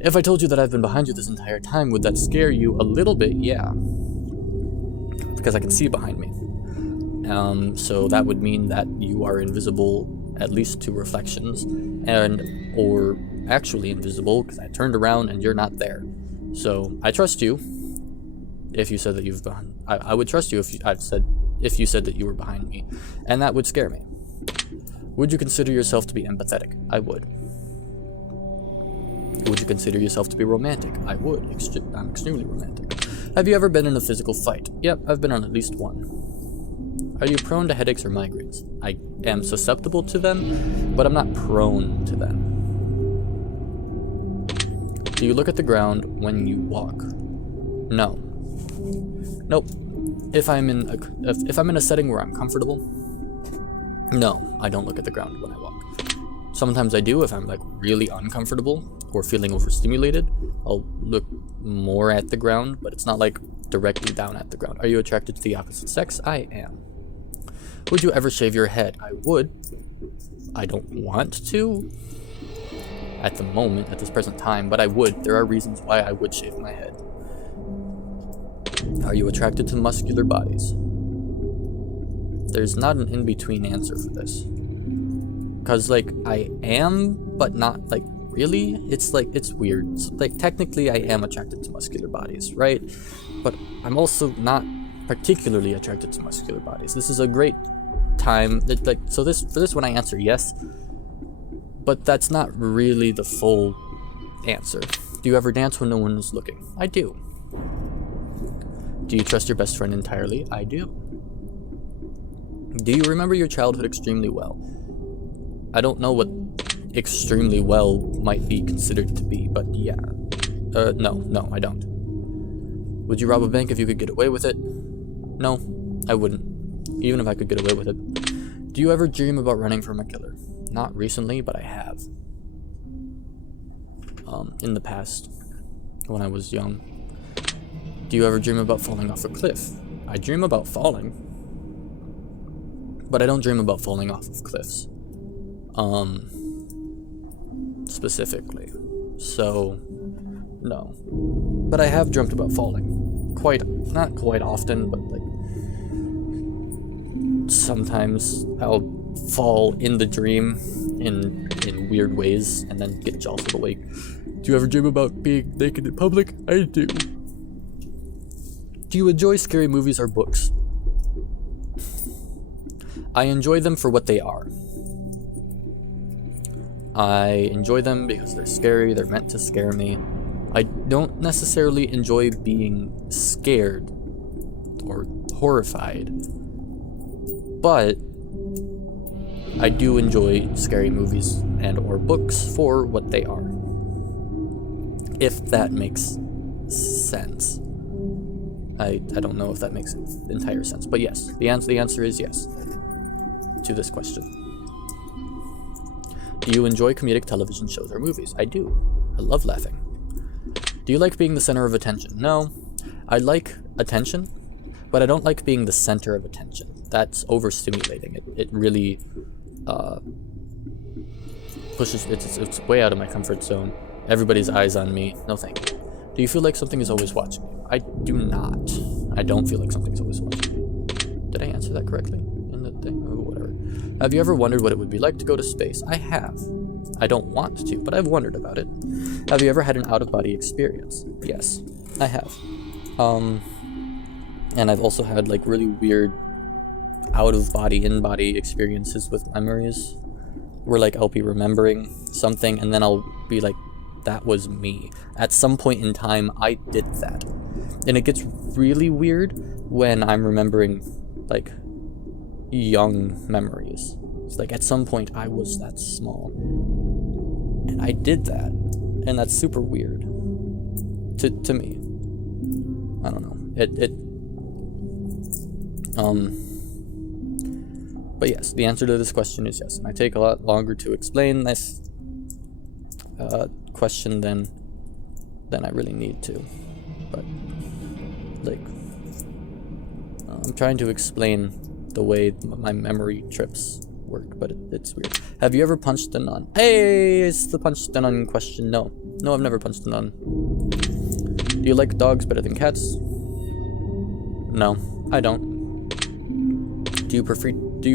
if I told you that I've been behind you this entire time, would that scare you a little bit? Yeah. Because I can see behind me. So that would mean that you are invisible, at least to reflections, or actually invisible, because I turned around and you're not there. So I trust you. If you said that you've behind, I would trust you if you said that you were behind me, and that would scare me. Would you consider yourself to be empathetic? I would. Would you consider yourself to be romantic? I would. I'm extremely romantic. Have you ever been in a physical fight? Yep, I've been on at least one. Are you prone to headaches or migraines? I am susceptible to them, but I'm not prone to them. Do you look at the ground when you walk? No. Nope. If I'm in a setting where I'm comfortable, no, I don't look at the ground when I walk. Sometimes I do if I'm really uncomfortable or feeling overstimulated. I'll look more at the ground, but it's not directly down at the ground. Are you attracted to the opposite sex? I am. Would you ever shave your head? I would. I don't want to at the moment, at this present time, but I would. There are reasons why I would shave my head. Are you attracted to muscular bodies? There's not an in-between answer for this. Because, I am, but not, really? It's weird. Technically, I am attracted to muscular bodies, right? But I'm also not particularly attracted to muscular bodies. This is a great time. For this one, I answer yes. But that's not really the full answer. Do you ever dance when no one is looking? I do. Do you trust your best friend entirely? I do. Do you remember your childhood extremely well? I don't know what extremely well might be considered to be, but yeah. No, I don't. Would you rob a bank if you could get away with it? No, I wouldn't. Even if I could get away with it. Do you ever dream about running from a killer? Not recently, but I have. In the past, when I was young. Do you ever dream about falling off a cliff? I dream about falling. But I don't dream about falling off of cliffs. Specifically. So, no. But I have dreamt about falling. Not quite often, but sometimes I'll fall in the dream in weird ways and then get jolted awake. Do you ever dream about being naked in public? I do. Do you enjoy scary movies or books? I enjoy them for what they are. I enjoy them because they're scary, they're meant to scare me. I don't necessarily enjoy being scared or horrified, but I do enjoy scary movies and or books for what they are. If that makes sense. I don't know if that makes entire sense, but yes, the answer is yes to this question. Do you enjoy comedic television shows or movies? I do. I love laughing. Do you like being the center of attention? No. I like attention, but I don't like being the center of attention. That's overstimulating. It really pushes, it's way out of my comfort zone. Everybody's eyes on me. No thank you. Do you feel like something is always watching you? I do not. I don't feel like something's always watching me. Did I answer that correctly in the thing? Or whatever. Have you ever wondered what it would be like to go to space? I have. I don't want to, but I've wondered about it. Have you ever had an out-of-body experience? Yes, I have. And I've also had like really weird out-of-body, in-body experiences with memories, where like I'll be remembering something and then I'll be like, that was me. At some point in time, I did that. And it gets really weird when I'm remembering like young memories. It's like at some point I was that small and I did that, and that's super weird to me. I don't know. But yes, the answer to this question is yes, and I take a lot longer to explain this question than I really need to. But like, I'm trying to explain the way my memory trips work, but it's weird. Have you ever punched a nun? Hey, it's the punch a nun question. No, I've never punched a nun. Do you like dogs better than cats? No, I don't. Do you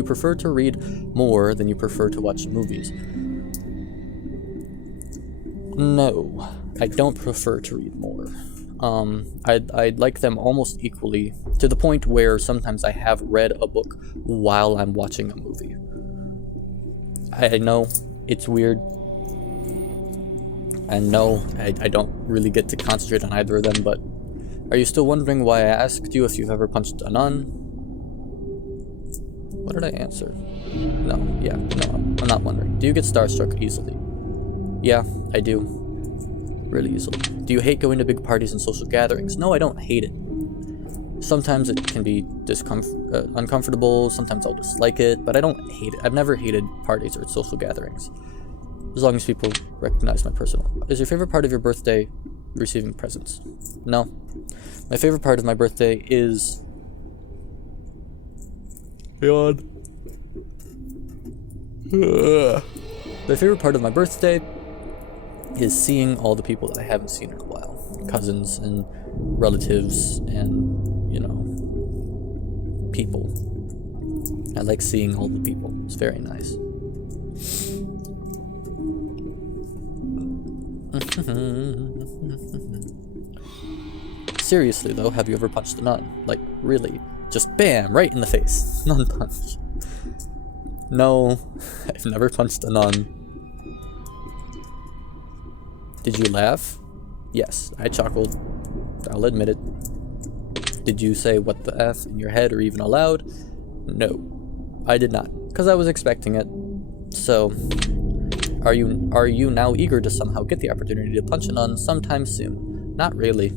prefer to read more than you prefer to watch movies? No, I don't prefer to read more. I'd like them almost equally, to the point where sometimes I have read a book while I'm watching a movie. I know it's weird. I know I don't really get to concentrate on either of them, but are you still wondering why I asked you if you've ever punched a nun? What did I answer? No, I'm not wondering. Do you get starstruck easily? Yeah, I do. Really easily. Do you hate going to big parties and social gatherings? No, I don't hate it. Sometimes it can be uncomfortable, sometimes I'll dislike it, but I don't hate it. I've never hated parties or social gatherings, as long as people recognize my personal. Is your favorite part of your birthday receiving presents? No. My favorite part of my birthday is... God. My favorite part of my birthday is seeing all the people that I haven't seen in a while. Cousins and relatives and, you know, people. I like seeing all the people. It's very nice. Seriously though, have you ever punched a nun? Like, really? Just bam, right in the face. Nun punch. No, I've never punched a nun. Did you laugh? Yes, I chuckled. I'll admit it. Did you say what the F in your head or even aloud? No, I did not, because I was expecting it. So, are you now eager to somehow get the opportunity to punch a nun sometime soon? Not really.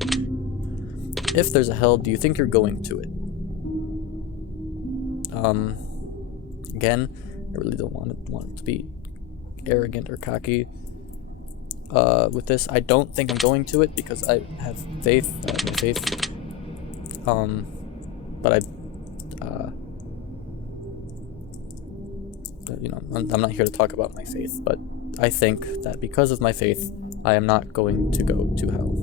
If there's a hell, do you think you're going to it? Again, I really don't want it to be arrogant or cocky. With this, I don't think I'm going to it because I have faith. I have my faith. But you know, I'm not here to talk about my faith, but I think that because of my faith, I am not going to go to hell.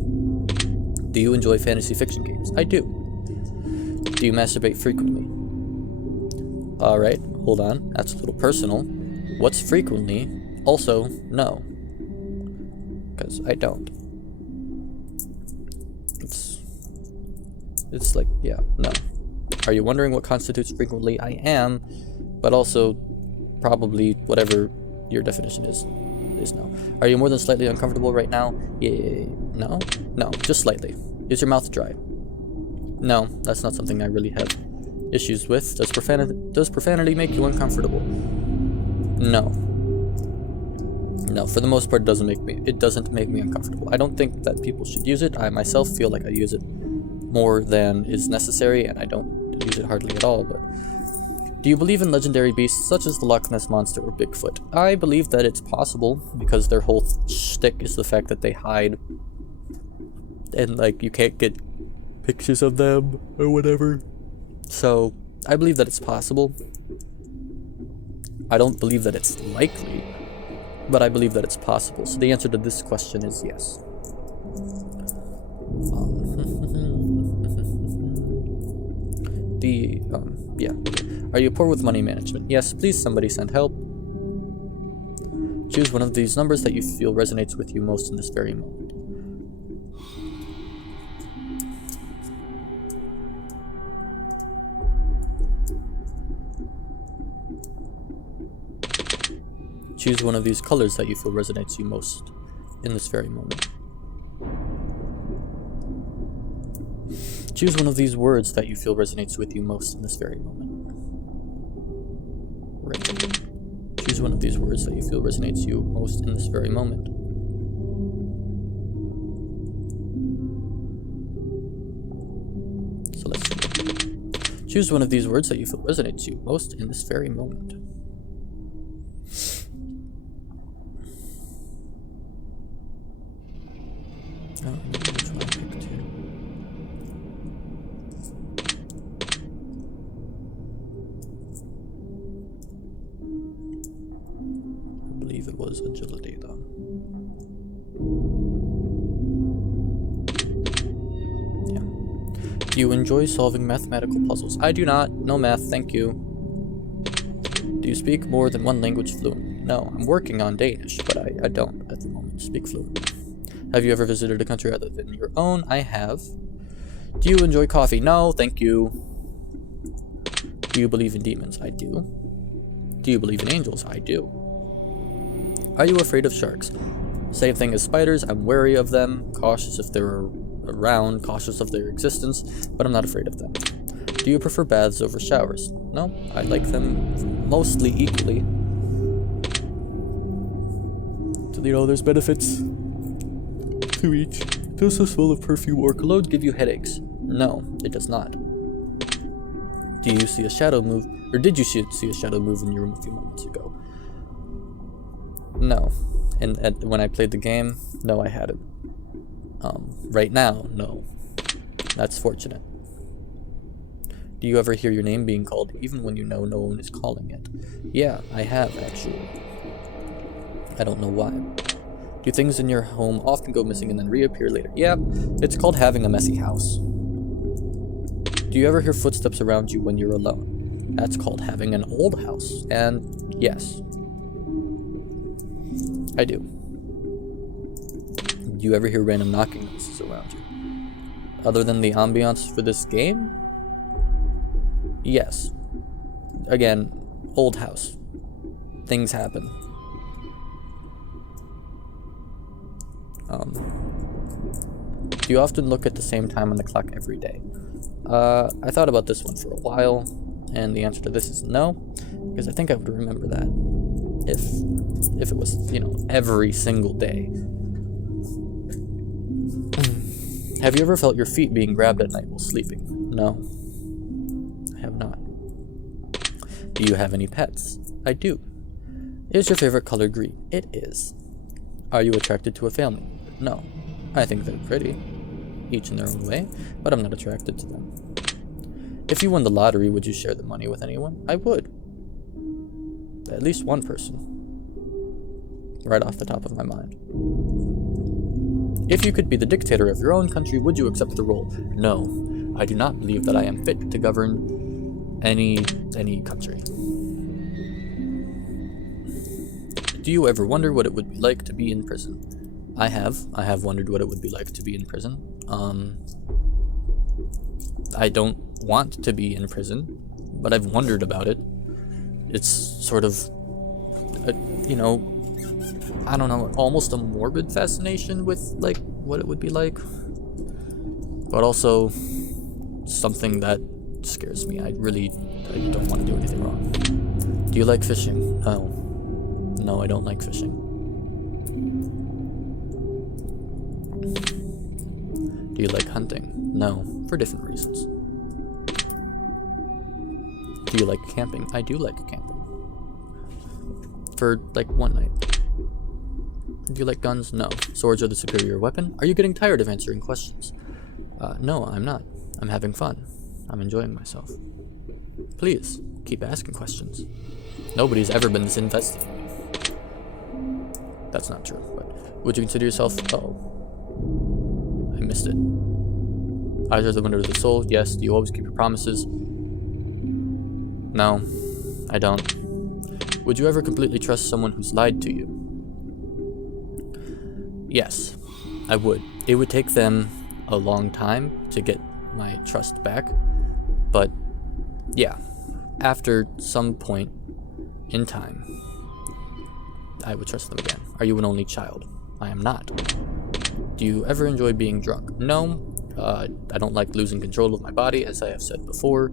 Do you enjoy fantasy fiction games? I do. Do you masturbate frequently? Alright, hold on. That's a little personal. What's frequently? Also, no. Because I don't. It's like, yeah, no. Are you wondering what constitutes frequently? I am, but also probably whatever your definition is no. Are you more than slightly uncomfortable right now? Yeah, no, just slightly. Is your mouth dry? No, that's not something I really have issues with. Does profanity make you uncomfortable? No, for the most part, it doesn't make me uncomfortable. I don't think that people should use it. I myself feel like I use it more than is necessary, and I don't use it hardly at all, but... Do you believe in legendary beasts such as the Loch Ness Monster or Bigfoot? I believe that it's possible, because their whole shtick is the fact that they hide and like you can't get pictures of them or whatever. So I believe that it's possible. I don't believe that it's likely, but I believe that it's possible. So the answer to this question is yes. Yeah. Are you poor with money management? Yes, please somebody send help. Choose one of these numbers that you feel resonates with you most in this very moment. Choose one of these colors that you feel resonates you most in this very moment. Choose one of these words that you feel resonates with you most in this very moment. Right. Choose one of these words that you feel resonates you most in this very moment. So let's see. Choose one of these words that you feel resonates you most in this very moment. It was agility though. Yeah. Do you enjoy solving mathematical puzzles? I do not. No math, thank you. Do you speak more than one language fluently? No, I'm working on Danish, but I don't at the moment speak fluently. Have you ever visited a country other than your own? I have. Do you enjoy coffee? No, thank you. Do you believe in demons? I do. Do you believe in angels? I do. Are you afraid of sharks? Same thing as spiders, I'm wary of them, cautious if they're around, cautious of their existence, but I'm not afraid of them. Do you prefer baths over showers? No, I like them mostly equally. So, you know, there's benefits to each. Does a smell of perfume or cologne give you headaches? No, it does not. Do you see a shadow move, or did you see a shadow move in your room a few moments ago? No. And when I played the game, no, I hadn't. Right now, no. That's fortunate. Do you ever hear your name being called, even when you know no one is calling it? Yeah, I have, actually. I don't know why. Do things in your home often go missing and then reappear later? Yeah, it's called having a messy house. Do you ever hear footsteps around you when you're alone? That's called having an old house. And yes, I do. Do you ever hear random knocking noises around you? Other than the ambiance for this game? Yes. Again, old house. Things happen. Do you often look at the same time on the clock every day? I thought about this one for a while, and the answer to this is no, because I think I would remember that if it was, you know, every single day. Have you ever felt your feet being grabbed at night while sleeping? No, I have not. Do you have any pets? I do. Is your favorite color green? It is. Are you attracted to a family? No. I think they're pretty, each in their own way, but I'm not attracted to them. If you won the lottery, would you share the money with anyone? I would. At least one person. Right off the top of my mind. If you could be the dictator of your own country, would you accept the role? No. I do not believe that I am fit to govern any country. Do you ever wonder what it would be like to be in prison? I have wondered what it would be like to be in prison. I don't want to be in prison, but I've wondered about it. It's sort of, you know, I don't know, almost a morbid fascination with, like, what it would be like. But also something that scares me. I don't want to do anything wrong. Do you like fishing? No. No, I don't like fishing. Do you like hunting? No, for different reasons. Do you like camping? I do like camping. For, like, one night. Do you like guns? No. Swords are the superior weapon? Are you getting tired of answering questions? No, I'm not. I'm having fun. I'm enjoying myself. Please, keep asking questions. Nobody's ever been this invested in me. That's not true, but would you consider yourself... Oh. I missed it. Eyes are the window to the soul. Yes. Do you always keep your promises? No, I don't. Would you ever completely trust someone who's lied to you? Yes, I would. It would take them a long time to get my trust back, but yeah, after some point in time, I would trust them again. Are you an only child? I am not. Do you ever enjoy being drunk? No. I don't like losing control of my body, as I have said before,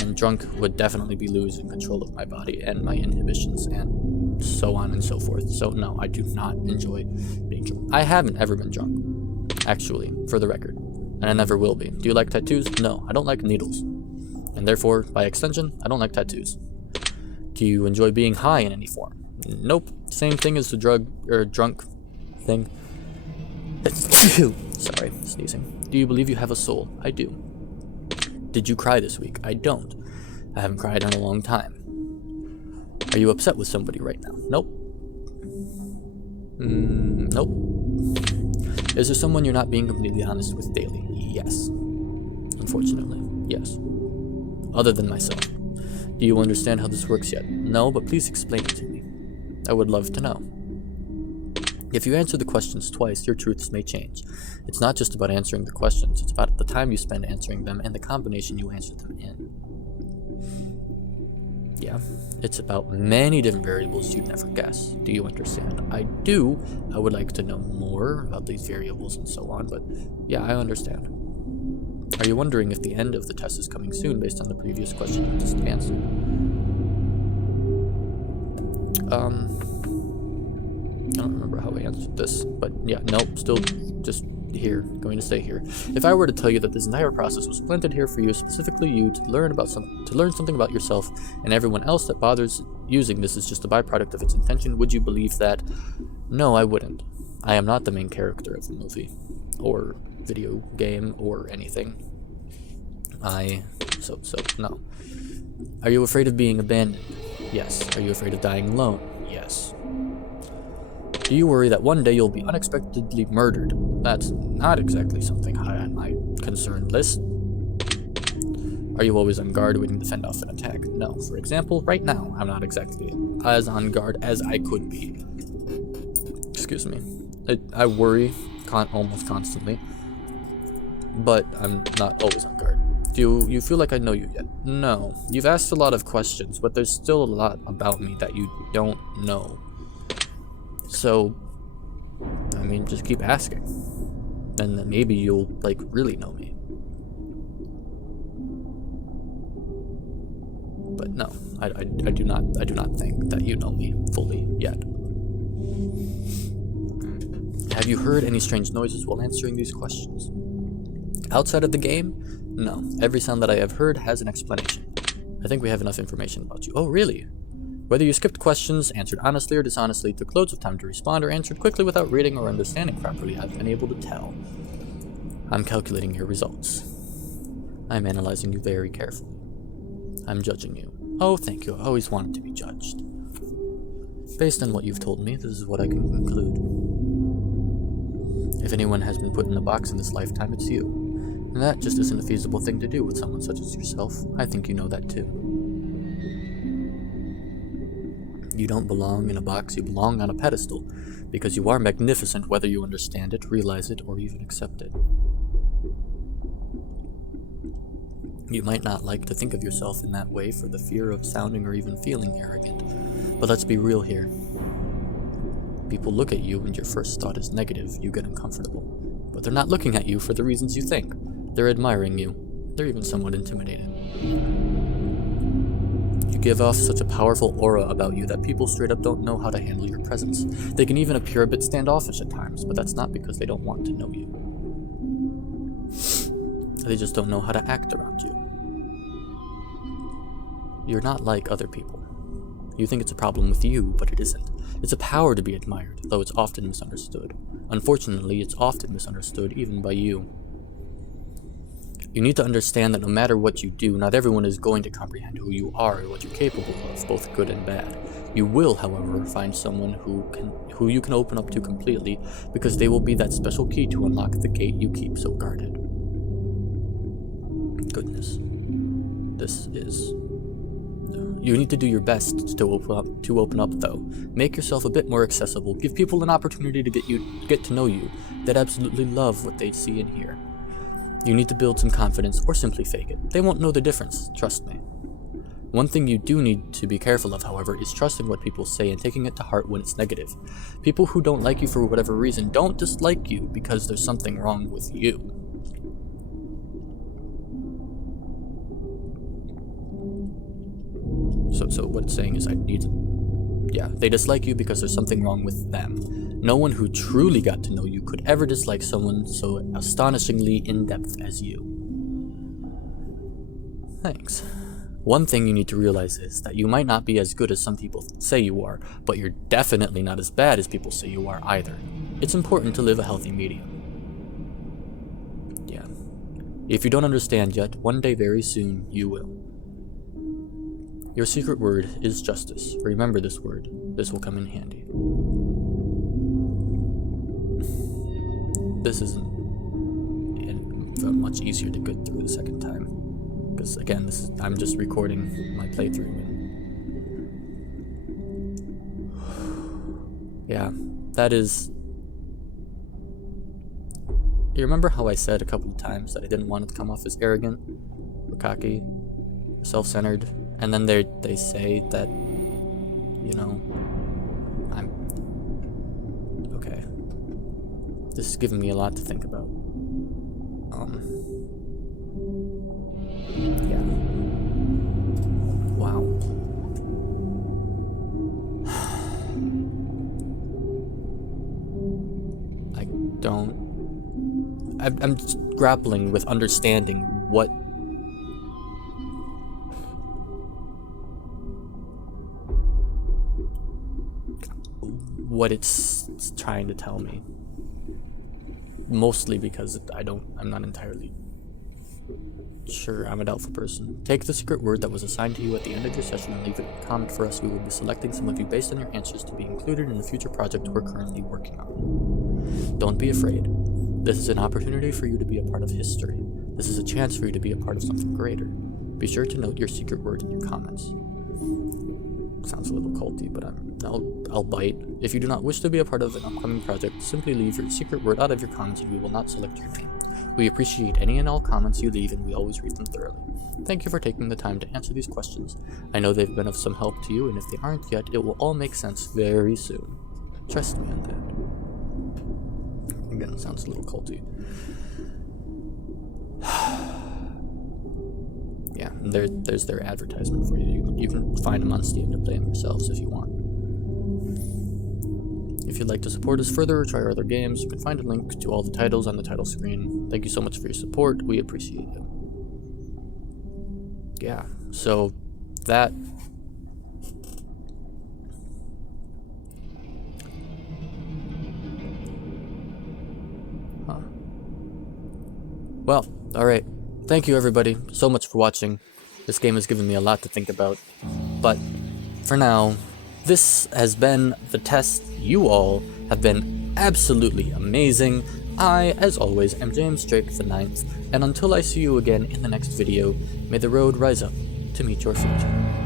and drunk would definitely be losing control of my body and my inhibitions and so on and so forth. So no, I do not enjoy being drunk. I haven't ever been drunk, actually, for the record, and I never will be. Do you like tattoos? No, I don't like needles, and therefore, by extension, I don't like tattoos. Do you enjoy being high in any form? Nope. Same thing as the drunk thing. Sorry, sneezing. Do you believe you have a soul? I do. Did you cry this week? I don't. I haven't cried in a long time. Are you upset with somebody right now? Nope. Nope. Is there someone you're not being completely honest with daily? Yes. Unfortunately, yes. Other than myself. Do you understand how this works yet? No, but please explain it to me. I would love to know. If you answer the questions twice, your truths may change. It's not just about answering the questions, it's about the time you spend answering them and the combination you answer them in. Yeah, it's about many different variables you'd never guess. Do you understand? I do. I would like to know more about these variables and so on, but yeah, I understand. Are you wondering if the end of the test is coming soon based on the previous question you just answered? I don't remember how I answered this, but yeah, nope, still just here, going to stay here. If I were to tell you that this entire process was planted here for you, specifically you, to learn something about yourself, and everyone else that bothers using this is just a byproduct of its intention, would you believe that? No, I wouldn't. I am not the main character of the movie, or video game, or anything. No. Are you afraid of being abandoned? Yes. Are you afraid of dying alone? Yes. Do you worry that one day you'll be unexpectedly murdered? That's not exactly something high on my concern list. Are you always on guard waiting to fend off an attack? No. For example, right now, I'm not exactly as on guard as I could be. Excuse me. I worry almost constantly, but I'm not always on guard. Do you feel like I know you yet? No. You've asked a lot of questions, but there's still a lot about me that you don't know. So, I mean, just keep asking, and then maybe you'll, really know me. But no, I do not think that you know me fully yet. Have you heard any strange noises while answering these questions? Outside of the game? No. Every sound that I have heard has an explanation. I think we have enough information about you. Oh, really? Whether you skipped questions, answered honestly or dishonestly, took loads of time to respond, or answered quickly without reading or understanding properly, I've been able to tell. I'm calculating your results. I'm analyzing you very carefully. I'm judging you. Oh, thank you. I always wanted to be judged. Based on what you've told me, this is what I can conclude. If anyone has been put in a box in this lifetime, it's you. And that just isn't a feasible thing to do with someone such as yourself. I think you know that too. You don't belong in a box, you belong on a pedestal, because you are magnificent whether you understand it, realize it, or even accept it. You might not like to think of yourself in that way for the fear of sounding or even feeling arrogant, but let's be real here. People look at you and your first thought is negative, you get uncomfortable. But they're not looking at you for the reasons you think. They're admiring you. They're even somewhat intimidated. You give off such a powerful aura about you that people straight up don't know how to handle your presence. They can even appear a bit standoffish at times, but that's not because they don't want to know you. They just don't know how to act around you. You're not like other people. You think it's a problem with you, but it isn't. It's a power to be admired, though it's often misunderstood. Unfortunately, it's often misunderstood even by you. You need to understand that no matter what you do, not everyone is going to comprehend who you are or what you're capable of, both good and bad. You will, however, find someone who you can open up to completely, because they will be that special key to unlock the gate you keep so guarded. Goodness. This is... You need to do your best to open up, though. Make yourself a bit more accessible. Give people an opportunity to get to know you, that absolutely love what they see and hear. You need to build some confidence, or simply fake it. They won't know the difference, trust me. One thing you do need to be careful of, however, is trusting what people say and taking it to heart when it's negative. People who don't like you for whatever reason don't dislike you because there's something wrong with you. So what it's saying is they dislike you because there's something wrong with them. No one who truly got to know you could ever dislike someone so astonishingly in-depth as you. Thanks. One thing you need to realize is that you might not be as good as some people say you are, but you're definitely not as bad as people say you are either. It's important to live a healthy medium. Yeah. If you don't understand yet, one day very soon, you will. Your secret word is justice. Remember this word. This will come in handy. This isn't much easier to get through the second time. Because again, I'm just recording my playthrough. Yeah, that is... You remember how I said a couple of times that I didn't want it to come off as arrogant, or cocky, self-centered? And then they say that, I'm... Okay. This is giving me a lot to think about. Yeah. Wow. I'm just grappling with understanding what it's trying to tell me. Mostly because I'm not entirely sure. I'm a doubtful person. Take the secret word that was assigned to you at the end of your session and leave it in a comment for us. We will be selecting some of you based on your answers to be included in a future project we're currently working on. Don't be afraid. This is an opportunity for you to be a part of history. This is a chance for you to be a part of something greater. Be sure to note your secret word in your comments. Sounds a little culty, but I'll bite. If you do not wish to be a part of an upcoming project, simply leave your secret word out of your comments and we will not select your name. We appreciate any and all comments you leave and we always read them thoroughly. Thank you for taking the time to answer these questions. I know they've been of some help to you, and if they aren't yet, it will all make sense very soon. Trust me on that. Again, it sounds a little culty. Yeah, and there's their advertisement for you. You can find them on Steam to play them yourselves if you want. If you'd like to support us further or try our other games, you can find a link to all the titles on the title screen. Thank you so much for your support. We appreciate you. Yeah, so that... Huh. Well, alright. Thank you everybody so much for watching. This game has given me a lot to think about. But for now, this has been the test. You all have been absolutely amazing. I, as always, am James Drake the 9th, and until I see you again in the next video, may the road rise up to meet your future.